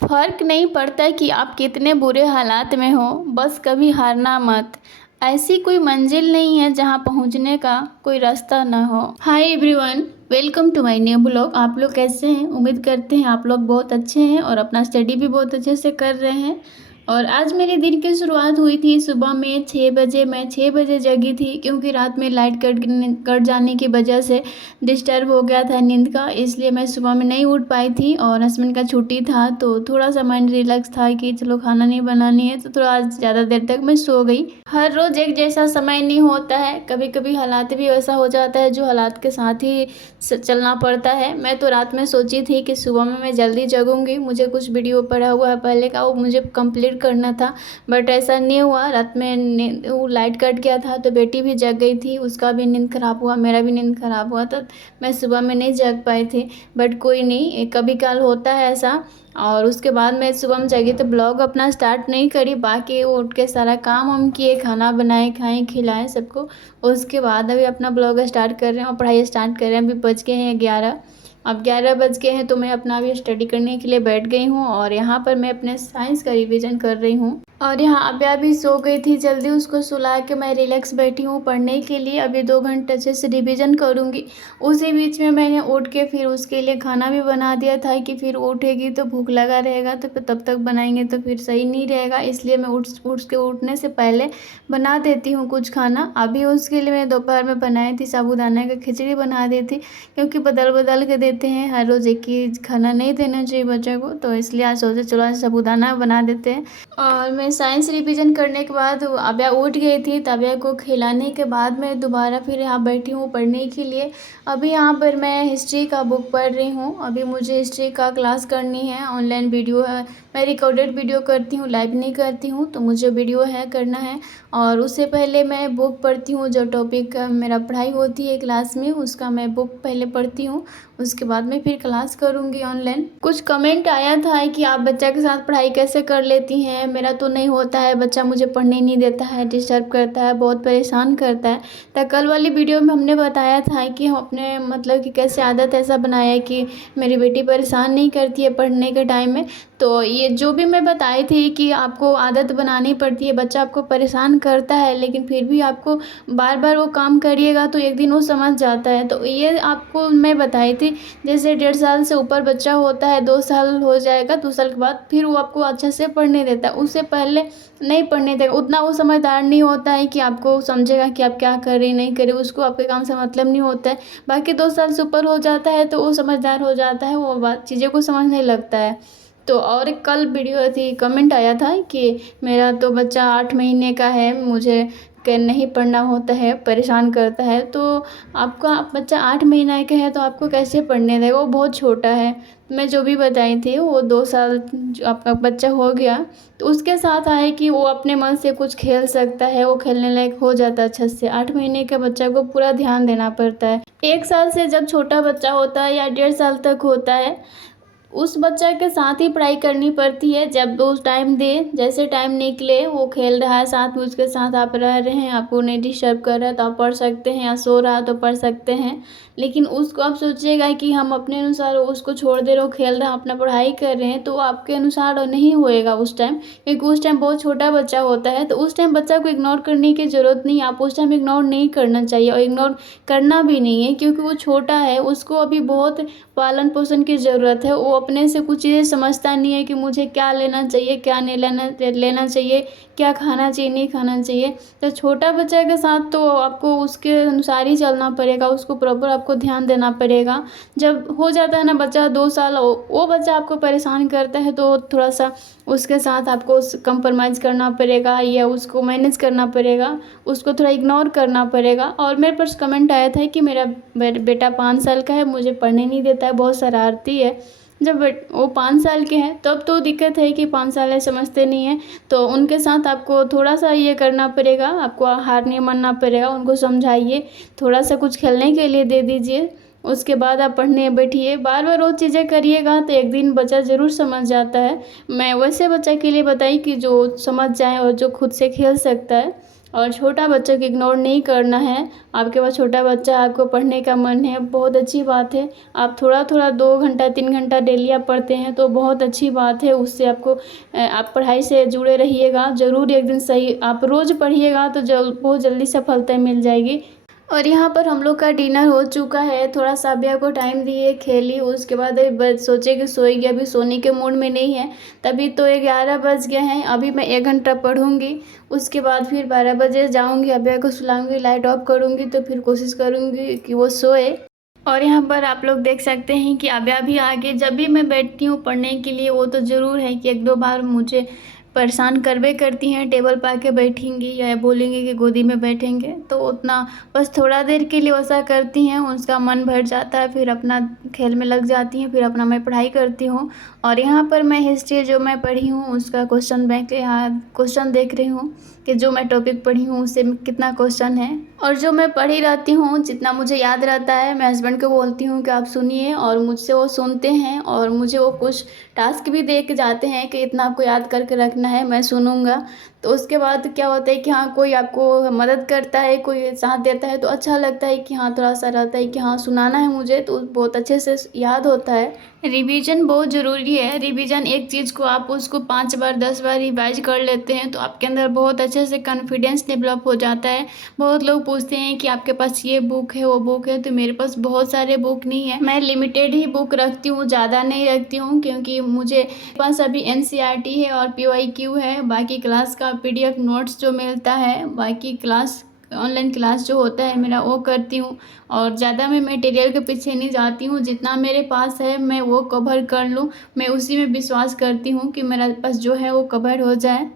फ़र्क नहीं पड़ता कि आप कितने बुरे हालात में हो, बस कभी हारना मत। ऐसी कोई मंजिल नहीं है जहां पहुंचने का कोई रास्ता ना हो। Hi everyone, welcome to my new blog. आप लोग कैसे हैं? उम्मीद करते हैं आप लोग बहुत अच्छे हैं और अपना स्टडी भी बहुत अच्छे से कर रहे हैं। और आज मेरे दिन की शुरुआत हुई थी सुबह में 6 बजे। मैं 6 बजे जगी थी क्योंकि रात में लाइट कट जाने की वजह से डिस्टर्ब हो गया था नींद का, इसलिए मैं सुबह में नहीं उठ पाई थी। और हस्बैंड का छुट्टी था तो थोड़ा सा माइंड रिलैक्स था कि चलो खाना नहीं बनानी है, तो थोड़ा आज ज़्यादा देर तक मैं सो गई। हर रोज़ एक जैसा समय नहीं होता है, कभी कभी हालात भी वैसा हो जाता है जो हालात के साथ ही चलना पड़ता है। मैं तो रात में सोची थी कि सुबह में मैं जल्दी जगूंगी, मुझे कुछ वीडियो पढ़ा हुआ है पहले का, वो मुझे कंप्लीट करना था, बट ऐसा नहीं हुआ। रात में वो लाइट कट गया था तो बेटी भी जग गई थी, उसका भी नींद ख़राब हुआ, मेरा भी नींद ख़राब हुआ, तो मैं सुबह में नहीं जग पाई थी। बट कोई नहीं, कभी काल होता है ऐसा। और उसके बाद मैं सुबह में जगी तो ब्लॉग अपना स्टार्ट नहीं करी, बाकी उठ के सारा काम हम किए, खाना बनाए, खाएं, खिलाएं सबको। उसके बाद अभी अपना ब्लॉग स्टार्ट कर रहे हैं और पढ़ाई स्टार्ट कर रहे हैं। अभी बज गए हैं 11। अब 11 बज गए हैं तो मैं अपना अभी स्टडी करने के लिए बैठ गई हूँ और यहाँ पर मैं अपने साइंस का रिवीजन कर रही हूँ। और यहाँ अभी सो गई थी जल्दी, उसको सुला के मैं रिलैक्स बैठी हूँ पढ़ने के लिए। अभी 2 घंटे अच्छे से रिवीजन करूँगी। उसी बीच में मैंने उठ के फिर उसके लिए खाना भी बना दिया था कि फिर उठेगी तो भूख लगा रहेगा तो फिर तब तक बनाएंगे तो फिर सही नहीं रहेगा, इसलिए मैं उठने से पहले बना देती हूँ कुछ खाना। अभी उसके लिए मैं दोपहर में बनाई थी साबूदाना का खिचड़ी बना दी थी, क्योंकि बदल बदल के देते हैं, हर रोज़ एक ही खाना नहीं देना चाहिए बच्चों को, तो इसलिए आज सोचे चलो आज साबूदाना बना देते हैं। और मैं साइंस रिवीजन करने के बाद अबिया उठ गई थी, तबिया को खिलाने के बाद मैं दोबारा फिर यहाँ बैठी हूँ पढ़ने के लिए। अभी यहाँ पर मैं हिस्ट्री का बुक पढ़ रही हूँ। अभी मुझे हिस्ट्री का क्लास करनी है, ऑनलाइन वीडियो है, मैं रिकॉर्डेड वीडियो करती हूँ, लाइव नहीं करती हूँ, तो मुझे वीडियो है करना है। और उससे पहले मैं बुक पढ़ती हूँ, जो टॉपिक मेरा पढ़ाई होती है क्लास में उसका मैं बुक पहले पढ़ती हूँ, उसके बाद मैं फिर क्लास करूँगी ऑनलाइन। कुछ कमेंट आया था कि आप बच्चा के साथ पढ़ाई कैसे कर लेती हैं, मेरा तो नहीं होता है, बच्चा मुझे पढ़ने नहीं देता है, डिस्टर्ब करता है, बहुत परेशान करता है। तो कल वाली वीडियो में हमने बताया था कि हम अपने मतलब कि कैसे आदत ऐसा बनाया है कि मेरी बेटी परेशान नहीं करती है पढ़ने के टाइम में। तो ये जो भी मैं बताई थी कि आपको आदत बनानी पड़ती है, बच्चा आपको परेशान करता है लेकिन फिर भी आपको बार बार वो काम करिएगा तो एक दिन वो समझ जाता है, तो ये आपको मैं बताई थी। जैसे 1.5 साल से ऊपर बच्चा होता है, 2 साल हो जाएगा, 2 साल के बाद फिर वो आपको अच्छे से पढ़ने देता है, उससे पहले नहीं पढ़ने देगा। उतना वो समझदार नहीं होता है कि आपको समझेगा कि आप क्या कर रही नहीं कर रही, उसको आपके काम से मतलब नहीं होता है। बाकी 2 साल से ऊपर हो जाता है तो वो समझदार हो जाता है, वो बात चीज़ों को समझने लगता है। तो और एक कल वीडियो थी, कमेंट आया था कि मेरा तो बच्चा 8 महीने का है, मुझे नहीं पढ़ना होता है, परेशान करता है। तो आपका बच्चा 8 महीने का है तो आपको कैसे पढ़ने देगा, वो बहुत छोटा है। मैं जो भी बताई थी वो 2 साल जो आपका बच्चा हो गया तो उसके साथ आए कि वो अपने मन से कुछ खेल सकता है, वो खेलने लायक हो जाता है अच्छे से। 8 महीने के बच्चा को पूरा ध्यान देना पड़ता है। 1 साल से जब छोटा बच्चा होता है या 1.5 साल तक होता है, उस बच्चा के साथ ही पढ़ाई करनी पड़ती है। जब वो टाइम दे, जैसे टाइम निकले, वो खेल रहा है साथ में, उसके साथ आप रह रहे हैं, आपको नहीं डिस्टर्ब कर रहा है तो आप पढ़ सकते हैं, या सो रहा है तो पढ़ सकते हैं। लेकिन उसको आप सोचिएगा कि हम अपने अनुसार उसको छोड़ दे रहे हो, खेल रहे हैं, अपना पढ़ाई कर रहे हैं, तो आपके अनुसार नहीं होएगा उस टाइम, क्योंकि उस टाइम बहुत छोटा बच्चा होता है। तो उस टाइम बच्चा को इग्नोर करने की ज़रूरत नहीं, आप उस टाइम इग्नोर नहीं करना चाहिए और इग्नोर करना भी नहीं है, क्योंकि वो छोटा है, उसको अभी बहुत पालन पोषण की ज़रूरत है। वो अपने से कुछ चीज़ें समझता नहीं है कि मुझे क्या लेना चाहिए, क्या नहीं लेना चाहिए, क्या खाना चाहिए, नहीं खाना चाहिए। तो छोटा बच्चा के साथ तो आपको उसके अनुसार ही चलना पड़ेगा, उसको प्रॉपर आपको ध्यान देना पड़ेगा। जब हो जाता है ना बच्चा 2 साल, वो बच्चा आपको परेशान करता है तो थोड़ा सा उसके साथ आपको कंप्रोमाइज़ करना पड़ेगा या उसको मैनेज करना पड़ेगा, उसको थोड़ा इग्नोर करना पड़ेगा। और मेरे पास कमेंट आया था कि मेरा बेटा 5 साल का है, मुझे पढ़ने नहीं देता है, बहुत शरारती है। जब वो 5 साल के हैं तब तो दिक्कत है कि 5 साल है, समझते नहीं हैं, तो उनके साथ आपको थोड़ा सा ये करना पड़ेगा, आपको हार नहीं मानना पड़ेगा, उनको समझाइए, थोड़ा सा कुछ खेलने के लिए दे दीजिए, उसके बाद आप पढ़ने बैठिए। बार बार वो चीज़ें करिएगा तो एक दिन बच्चा ज़रूर समझ जाता है। मैं वैसे बच्चा के लिए बताई कि जो समझ जाए और जो खुद से खेल सकता है। और छोटा बच्चा को इग्नोर नहीं करना है। आपके पास छोटा बच्चा, आपको पढ़ने का मन है, बहुत अच्छी बात है। आप थोड़ा थोड़ा 2 घंटा 3 घंटा डेली आप पढ़ते हैं तो बहुत अच्छी बात है। उससे आपको आप पढ़ाई से जुड़े रहिएगा, ज़रूर एक दिन सही आप रोज़ पढ़िएगा तो बहुत जल्दी सफलता मिल जाएगी। और यहाँ पर हम लोग का डिनर हो चुका है। थोड़ा सा अभ्या को टाइम दिए, खेली, उसके बाद सोचे कि सोएगी, अभी सोने के मूड में नहीं है। तभी तो 11 बज गए हैं। अभी मैं 1 घंटा पढ़ूंगी, उसके बाद फिर 12 बजे जाऊंगी, अभ्या को सुलाऊंगी, लाइट ऑफ करूंगी तो फिर कोशिश करूंगी कि वो सोए। और यहाँ पर आप लोग देख सकते हैं कि अभ्या भी आगे जब भी मैं बैठती हूँ पढ़ने के लिए, वो तो ज़रूर है कि 1-2 बार मुझे परेशान करवे करती हैं। टेबल पर आके बैठेंगी या बोलेंगी कि गोदी में बैठेंगे, तो उतना बस थोड़ा देर के लिए वैसा करती हैं, उसका मन भर जाता है, फिर अपना खेल में लग जाती हैं, फिर अपना मैं पढ़ाई करती हूँ। और यहाँ पर मैं हिस्ट्री जो मैं पढ़ी हूँ उसका क्वेश्चन बैंक यहाँ क्वेश्चन देख रही हूँ कि जो मैं टॉपिक पढ़ी हूँ उससे कितना क्वेश्चन है। और जो मैं पढ़ी रहती हूँ जितना मुझे याद रहता है, मैं हस्बैंड को बोलती हूँ कि आप सुनिए, और मुझसे वो सुनते हैं और मुझे वो कुछ टास्क भी दे के जाते हैं कि इतना आपको याद करके रखना है, मैं सुनूंगा। तो उसके बाद क्या होता है कि हाँ कोई आपको मदद करता है, कोई साथ देता है तो अच्छा लगता है कि हाँ थोड़ा सा रहता है कि हाँ सुनाना है मुझे, तो बहुत अच्छे से याद होता है। रिवीजन बहुत ज़रूरी है। रिवीजन एक चीज़ को आप उसको 5 बार 10 बार रिवाइज कर लेते हैं तो आपके अंदर बहुत अच्छे से कॉन्फिडेंस डेवलप हो जाता है। बहुत लोग पूछते हैं कि आपके पास ये बुक है वो बुक है, तो मेरे पास बहुत सारे बुक नहीं है, मैं लिमिटेड ही बुक रखती हूँ, ज़्यादा नहीं रखती हूँ, क्योंकि मुझे पास अभी NCERT है और PYQ है। बाकी क्लास का PDF नोट्स जो मिलता है, बाकी क्लास ऑनलाइन क्लास जो होता है मेरा वो करती हूँ। और ज़्यादा मैं मटेरियल के पीछे नहीं जाती हूँ, जितना मेरे पास है मैं वो कवर कर लूँ, मैं उसी में विश्वास करती हूँ कि मेरा पास जो है वो कवर हो जाए।